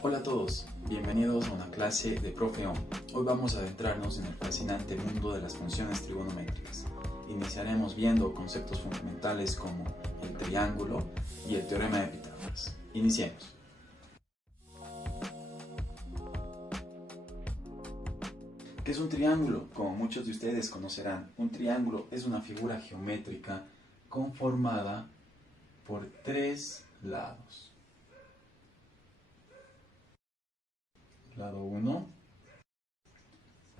Hola a todos, bienvenidos a una clase de Profe Om. Hoy vamos a adentrarnos en el fascinante mundo de las funciones trigonométricas. Iniciaremos viendo conceptos fundamentales como el triángulo y el teorema de Pitágoras. Iniciemos. ¿Qué es un triángulo? Como muchos de ustedes conocerán, un triángulo es una figura geométrica conformada por tres lados. Lado 1,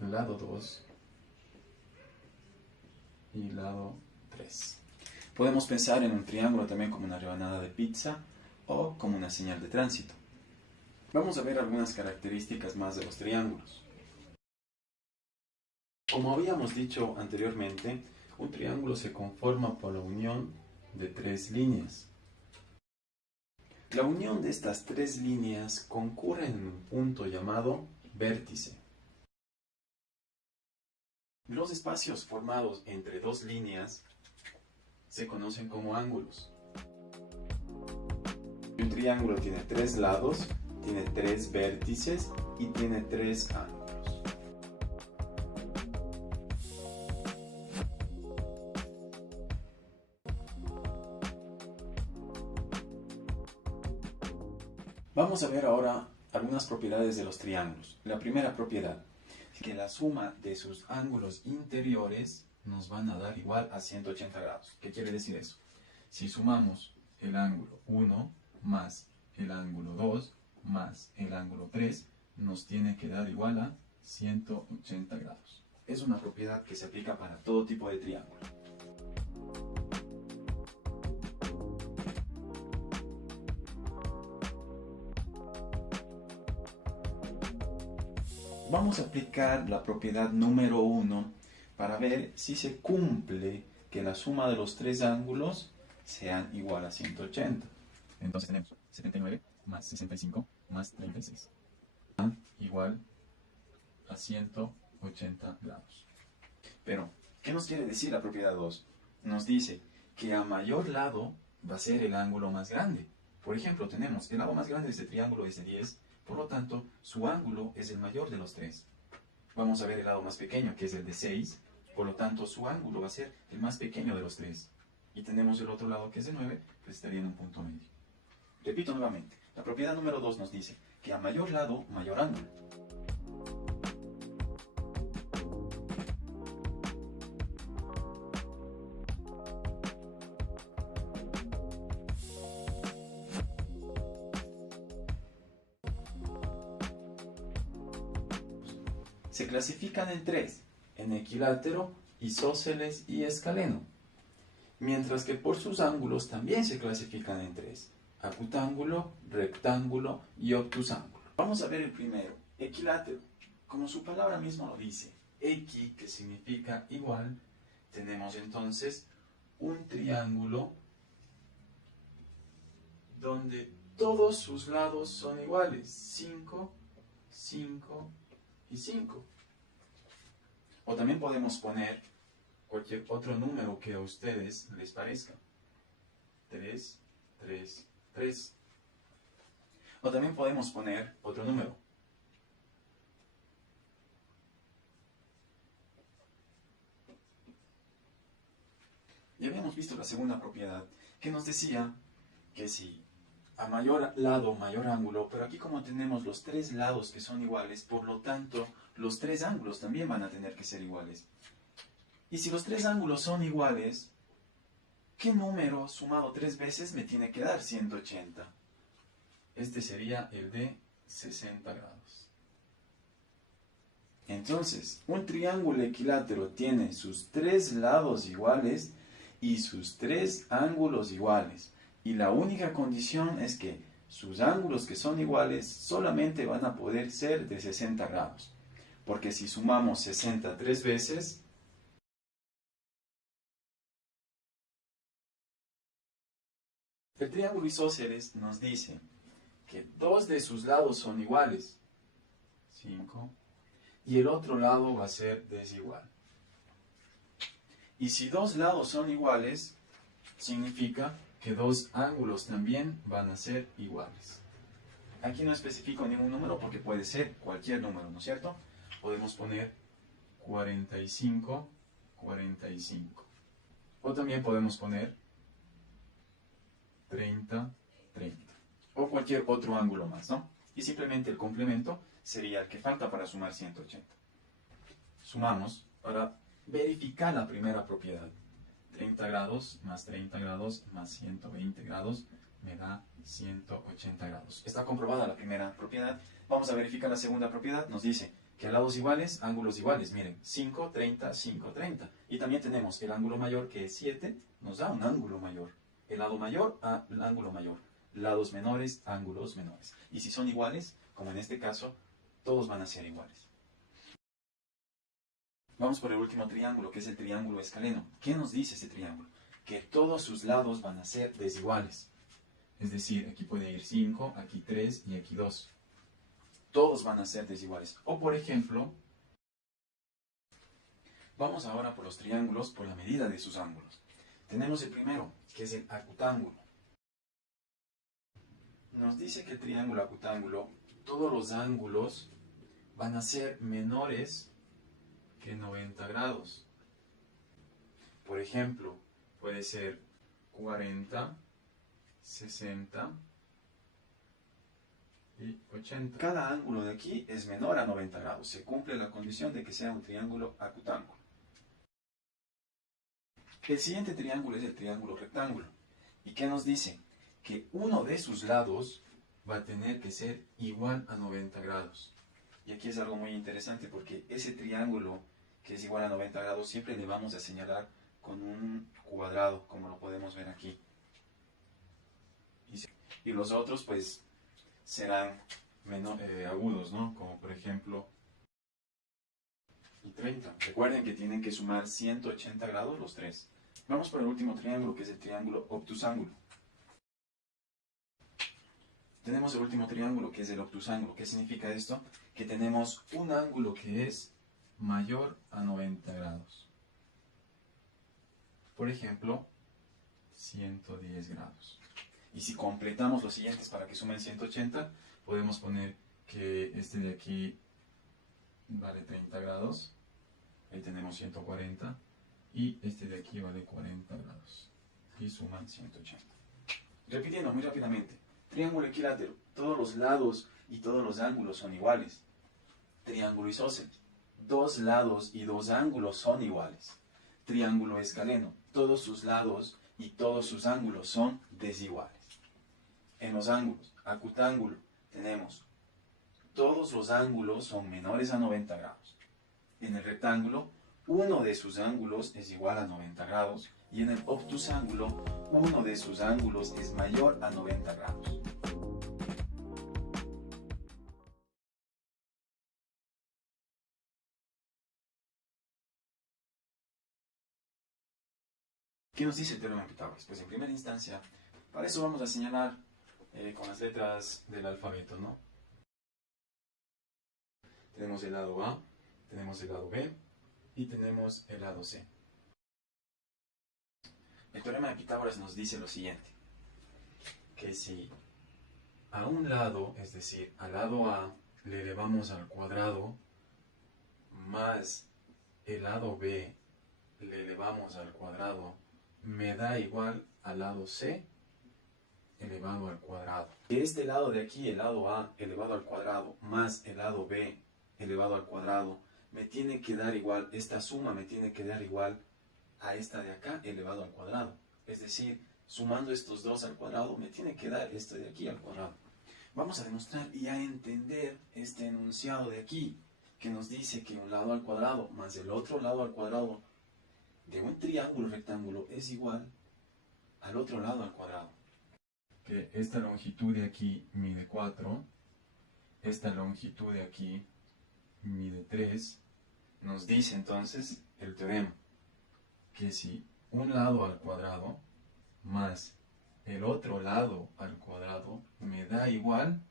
lado 2 y lado 3. Podemos pensar en un triángulo también como una rebanada de pizza o como una señal de tránsito. Vamos a ver algunas características más de los triángulos. Como habíamos dicho anteriormente, un triángulo se conforma por la unión de tres líneas. La unión de estas tres líneas concurre en un punto llamado vértice. Los espacios formados entre dos líneas se conocen como ángulos. Un triángulo tiene tres lados, tiene tres vértices y tiene tres ángulos. Vamos a ver ahora algunas propiedades de los triángulos. La primera propiedad es que la suma de sus ángulos interiores nos van a dar igual a 180 grados. ¿Qué quiere decir eso? Si sumamos el ángulo 1 más el ángulo 2 más el ángulo 3, nos tiene que dar igual a 180 grados. Es una propiedad que se aplica para todo tipo de triángulo. Vamos a aplicar la propiedad número 1 para ver si se cumple que la suma de los tres ángulos sean igual a 180. Entonces tenemos 79 más 65 más 36 igual a 180 grados. Pero, ¿qué nos quiere decir la propiedad 2? Nos dice que a mayor lado va a ser el ángulo más grande. Por ejemplo, tenemos el lado más grande de este triángulo es de 10, por lo tanto, su ángulo es el mayor de los tres. Vamos a ver el lado más pequeño, que es el de 6, por lo tanto, su ángulo va a ser el más pequeño de los tres. Y tenemos el otro lado, que es de 9, pues estaría en un punto medio. Repito nuevamente, la propiedad número 2 nos dice que a mayor lado, mayor ángulo. Se clasifican en tres, en equilátero, isósceles y escaleno, mientras que por sus ángulos también se clasifican en tres, acutángulo, rectángulo y obtusángulo. Vamos a ver el primero, equilátero. Como su palabra misma lo dice, equi, que significa igual, tenemos entonces un triángulo donde todos sus lados son iguales, 5, 5 y 5. O también podemos poner cualquier otro número que a ustedes les parezca. 3, 3, 3. O también podemos poner otro número. Ya habíamos visto la segunda propiedad, que nos decía que si a mayor lado, mayor ángulo, pero aquí como tenemos los tres lados que son iguales, por lo tanto, los tres ángulos también van a tener que ser iguales. Y si los tres ángulos son iguales, ¿qué número sumado tres veces me tiene que dar 180? Este sería el de 60 grados. Entonces, un triángulo equilátero tiene sus tres lados iguales y sus tres ángulos iguales. Y la única condición es que sus ángulos que son iguales solamente van a poder ser de 60 grados. Porque si sumamos 60 tres veces, el triángulo isósceles nos dice que dos de sus lados son iguales, 5, y el otro lado va a ser desigual. Y si dos lados son iguales, significa que dos ángulos también van a ser iguales. Aquí no especifico ningún número porque puede ser cualquier número, ¿no es cierto? Podemos poner 45, 45. O también podemos poner 30, 30. O cualquier otro ángulo más, ¿no? Y simplemente el complemento sería el que falta para sumar 180. Sumamos para verificar la primera propiedad. 30 grados más 30 grados más 120 grados me da 180 grados. Está comprobada la primera propiedad. Vamos a verificar la segunda propiedad. Nos dice que a lados iguales, ángulos iguales. Miren, 5, 30, 5, 30. Y también tenemos el ángulo mayor, que es 7, nos da un ángulo mayor. El lado mayor al ángulo mayor. Lados menores, ángulos menores. Y si son iguales, como en este caso, todos van a ser iguales. Vamos por el último triángulo, que es el triángulo escaleno. ¿Qué nos dice ese triángulo? Que todos sus lados van a ser desiguales. Es decir, aquí puede ir 5, aquí 3 y aquí 2. Todos van a ser desiguales. O por ejemplo, vamos ahora por los triángulos por la medida de sus ángulos. Tenemos el primero, que es el acutángulo. Nos dice que el triángulo acutángulo, todos los ángulos van a ser menores que 90 grados. Por ejemplo, puede ser 40, 60 y 80. Cada ángulo de aquí es menor a 90 grados. Se cumple la condición de que sea un triángulo acutángulo. El siguiente triángulo es el triángulo rectángulo. ¿Y qué nos dice? Que uno de sus lados va a tener que ser igual a 90 grados. Y aquí es algo muy interesante porque ese triángulo que es igual a 90 grados siempre le vamos a señalar con un cuadrado, como lo podemos ver aquí. Y los otros pues serán agudos, ¿no? Como por ejemplo y 30. Recuerden que tienen que sumar 180 grados los tres. Vamos por el último triángulo, que es el triángulo obtusángulo. Tenemos el último triángulo, que es el obtusángulo. ¿Qué significa esto? Que tenemos un ángulo que es mayor a 90 grados. Por ejemplo, 110 grados. Y si completamos los siguientes para que sumen 180, podemos poner que este de aquí vale 30 grados. Ahí tenemos 140. Y este de aquí vale 40 grados. Y suman 180. Repitiendo muy rápidamente. Triángulo equilátero. Todos los lados y todos los ángulos son iguales. Triángulo isósceles. Dos lados y dos ángulos son iguales. Triángulo escaleno. Todos sus lados y todos sus ángulos son desiguales. En los ángulos, acutángulo, tenemos todos los ángulos son menores a 90 grados. En el rectángulo, uno de sus ángulos es igual a 90 grados. Y en el obtusángulo, uno de sus ángulos es mayor a 90 grados. ¿Qué nos dice el teorema de Pitágoras? Pues en primera instancia, para eso vamos a señalar con las letras del alfabeto, ¿no? Tenemos el lado A, tenemos el lado B y tenemos el lado C. El teorema de Pitágoras nos dice lo siguiente, que si a un lado, es decir, al lado A, le elevamos al cuadrado, más el lado B le elevamos al cuadrado, me da igual al lado C elevado al cuadrado. De este lado de aquí, el lado A elevado al cuadrado, más el lado B elevado al cuadrado, me tiene que dar igual, esta suma me tiene que dar igual a esta de acá elevado al cuadrado. Es decir, sumando estos dos al cuadrado, me tiene que dar esto de aquí al cuadrado. Vamos a demostrar y a entender este enunciado de aquí, que nos dice que un lado al cuadrado más el otro lado al cuadrado de un triángulo rectángulo es igual al otro lado al cuadrado. Que esta longitud de aquí mide 4, esta longitud de aquí mide 3, nos dice entonces el teorema que si un lado al cuadrado más el otro lado al cuadrado me da igual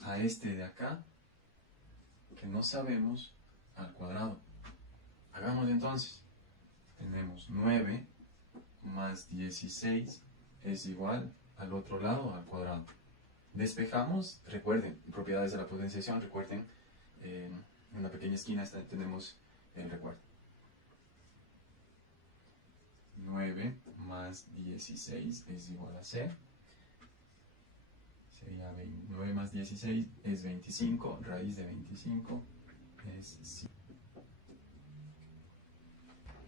a este de acá, que no sabemos, al cuadrado. Hagamos entonces. Tenemos 9 más 16 es igual al otro lado al cuadrado. Despejamos, recuerden, propiedades de la potenciación, recuerden, en una pequeña esquina tenemos el recuerdo. 9 más 16 es igual a C. Sería 9 más 16 es 25, raíz de 25 es 5.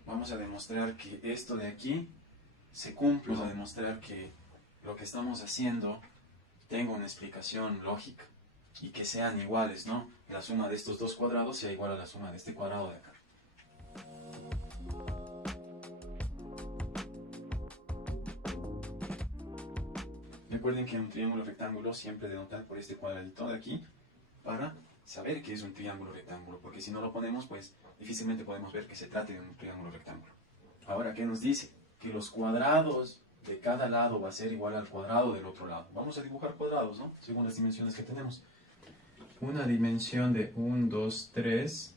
Vamos a demostrar que esto de aquí se cumple. Vamos a demostrar que lo que estamos haciendo tenga una explicación lógica y que sean iguales, ¿no? La suma de estos dos cuadrados sea igual a la suma de este cuadrado de acá. Recuerden que en un triángulo rectángulo siempre denotar por este cuadradito de aquí para saber que es un triángulo rectángulo, porque si no lo ponemos, pues difícilmente podemos ver que se trate de un triángulo rectángulo. Ahora, ¿qué nos dice? Que los cuadrados de cada lado va a ser igual al cuadrado del otro lado. Vamos a dibujar cuadrados, ¿no? Según las dimensiones que tenemos. Una dimensión de 1, 2, 3.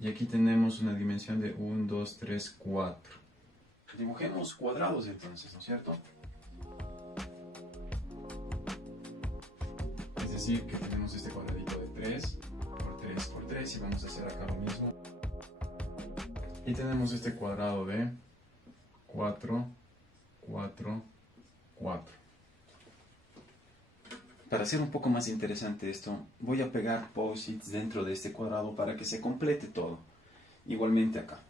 Y aquí tenemos una dimensión de 1, 2, 3, 4. Dibujemos cuadrados entonces, ¿no es cierto? Es decir, que tenemos este cuadradito de 3 por 3 por 3 y vamos a hacer acá lo mismo. Y tenemos este cuadrado de 4, 4, 4. Para hacer un poco más interesante esto, voy a pegar post-its dentro de este cuadrado para que se complete todo. Igualmente acá.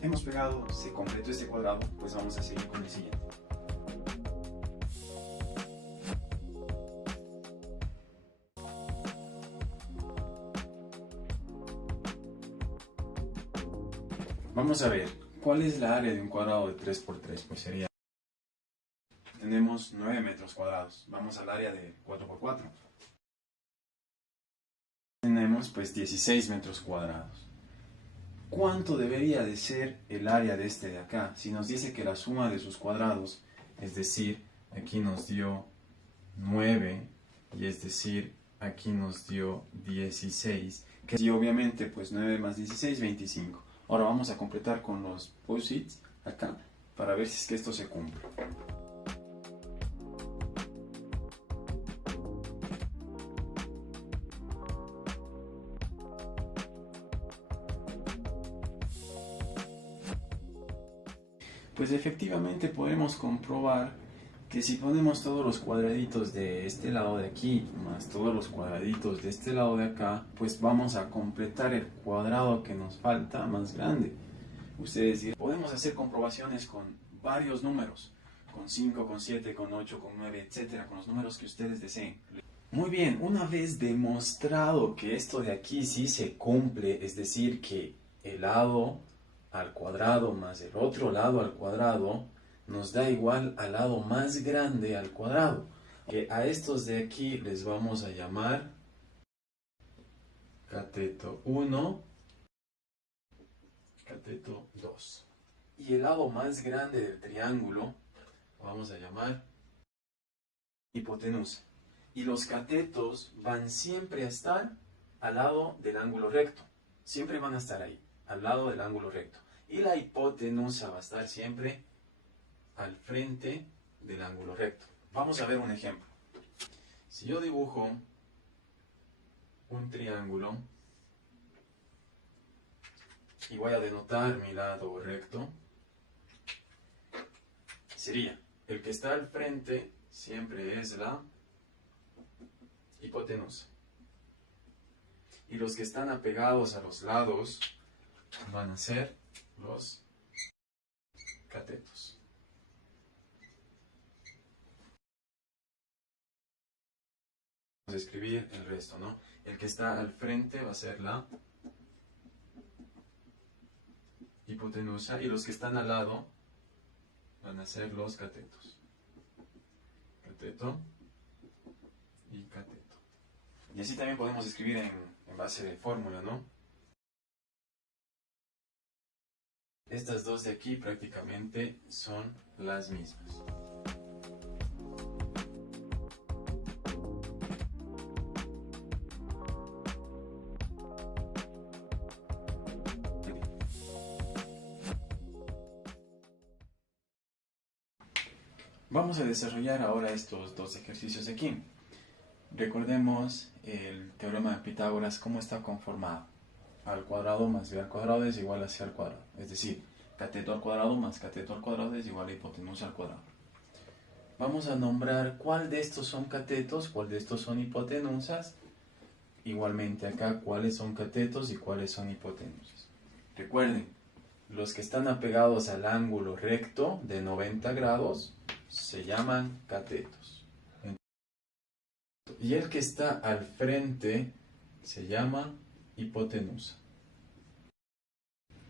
Hemos pegado, se completó este cuadrado, pues vamos a seguir con el siguiente. Vamos a ver, ¿cuál es la área de un cuadrado de 3 por 3? Pues sería... Tenemos 9 metros cuadrados. Vamos al área de 4 por 4. Tenemos pues 16 metros cuadrados. ¿Cuánto debería de ser el área de este de acá? Si nos dice que la suma de sus cuadrados, es decir, aquí nos dio 9, y es decir, aquí nos dio 16, que sí, obviamente, pues 9 más 16, 25. Ahora vamos a completar con los post-its acá, para ver si es que esto se cumple. Pues efectivamente podemos comprobar que si ponemos todos los cuadraditos de este lado de aquí más todos los cuadraditos de este lado de acá, pues vamos a completar el cuadrado que nos falta más grande. Ustedes dirán, podemos hacer comprobaciones con varios números, con 5, con 7, con 8, con 9, etcétera, con los números que ustedes deseen. Muy bien, una vez demostrado que esto de aquí sí se cumple, es decir, que el lado al cuadrado más el otro lado al cuadrado nos da igual al lado más grande al cuadrado. Que a estos de aquí les vamos a llamar cateto 1, cateto 2. Y el lado más grande del triángulo vamos a llamar hipotenusa. Y los catetos van siempre a estar al lado del ángulo recto. Siempre van a estar ahí, al lado del ángulo recto. Y la hipotenusa va a estar siempre al frente del ángulo recto. Vamos a ver un ejemplo. Si yo dibujo un triángulo y voy a denotar mi lado recto, sería el que está al frente siempre es la hipotenusa. Y los que están apegados a los lados van a ser los catetos. Vamos a escribir el resto, ¿no? El que está al frente va a ser la hipotenusa y los que están al lado van a ser los catetos. Cateto y cateto. Y así también podemos escribir en base de fórmula, ¿no? Estas dos de aquí prácticamente son las mismas. Vamos a desarrollar ahora estos dos ejercicios aquí. Recordemos el teorema de Pitágoras, cómo está conformado. A al cuadrado más b al cuadrado es igual a c al cuadrado. Es decir, cateto al cuadrado más cateto al cuadrado es igual a hipotenusa al cuadrado. Vamos a nombrar cuál de estos son catetos, cuál de estos son hipotenusas. Igualmente acá, cuáles son catetos y cuáles son hipotenusas. Recuerden, los que están apegados al ángulo recto de 90 grados se llaman catetos. Y el que está al frente se llama hipotenusa.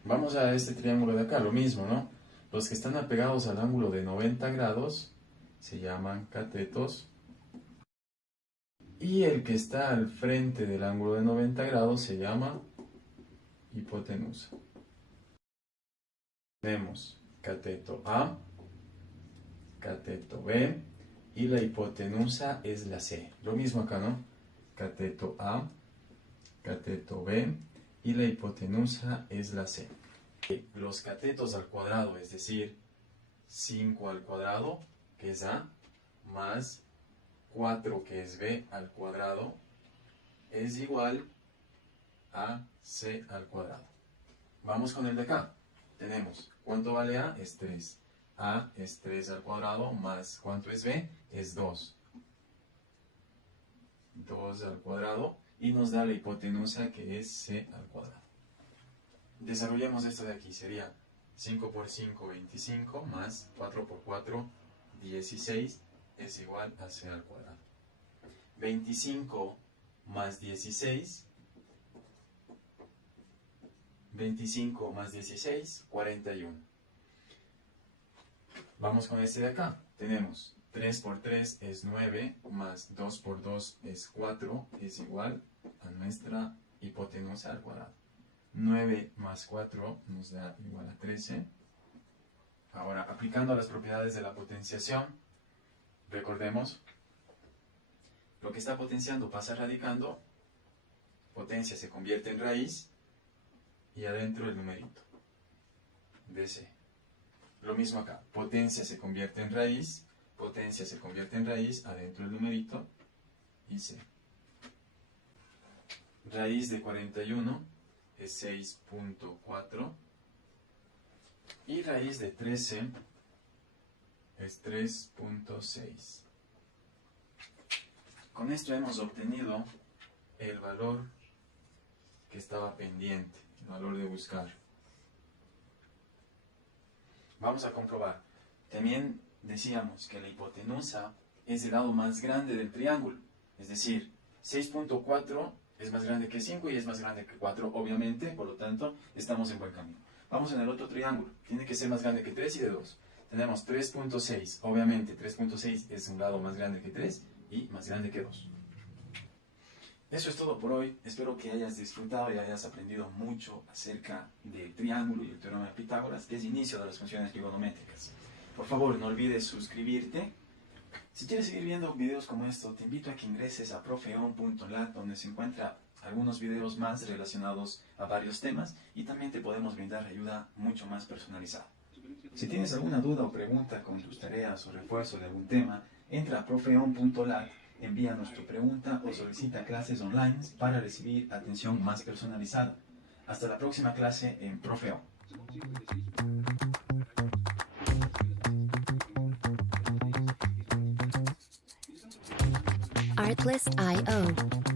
Vamos a este triángulo de acá, lo mismo, ¿no? Los que están apegados al ángulo de 90 grados se llaman catetos. Y el que está al frente del ángulo de 90 grados se llama hipotenusa. Tenemos cateto A, cateto B, y la hipotenusa es la C. Lo mismo acá, ¿no? Cateto A, cateto B, y la hipotenusa es la C. Los catetos al cuadrado, es decir, 5 al cuadrado, que es A, más 4, que es B al cuadrado, es igual a C al cuadrado. Vamos con el de acá. Tenemos, ¿cuánto vale A? Es 3. A es 3 al cuadrado, más, ¿cuánto es B? Es 2. 2 al cuadrado, y nos da la hipotenusa, que es C al cuadrado. Desarrollemos esto de aquí, sería 5 por 5, 25, más 4 por 4, 16, es igual a C al cuadrado. 25 más 16, 25 más 16, 41. Vamos con este de acá. Tenemos 3 por 3 es 9, más 2 por 2 es 4, es igual a nuestra hipotenusa al cuadrado. 9 más 4 nos da igual a 13. Ahora, aplicando las propiedades de la potenciación, recordemos, lo que está potenciando pasa radicando, potencia se convierte en raíz, y adentro el numerito de C. Lo mismo acá, potencia se convierte en raíz, potencia se convierte en raíz, adentro el numerito, y C. Raíz de 41 es 6.4, y raíz de 13 es 3.6. Con esto hemos obtenido el valor que estaba pendiente, el valor de buscar. Vamos a comprobar. También decíamos que la hipotenusa es el lado más grande del triángulo. Es decir, 6.4 es más grande que 5 y es más grande que 4, obviamente, por lo tanto, estamos en buen camino. Vamos en el otro triángulo. Tiene que ser más grande que 3 y de 2. Tenemos 3.6. Obviamente, 3.6 es un lado más grande que 3 y más grande que 2. Eso es todo por hoy. Espero que hayas disfrutado y hayas aprendido mucho acerca del triángulo y el teorema de Pitágoras, que es el inicio de las funciones trigonométricas. Por favor, no olvides suscribirte. Si quieres seguir viendo videos como esto, te invito a que ingreses a profeon.lat, donde se encuentran algunos videos más relacionados a varios temas, y también te podemos brindar ayuda mucho más personalizada. Si tienes alguna duda o pregunta con tus tareas o refuerzo de algún tema, entra a profeon.lat, envíanos tu pregunta o solicita clases online para recibir atención más personalizada. Hasta la próxima clase en Profeon. Artlist.io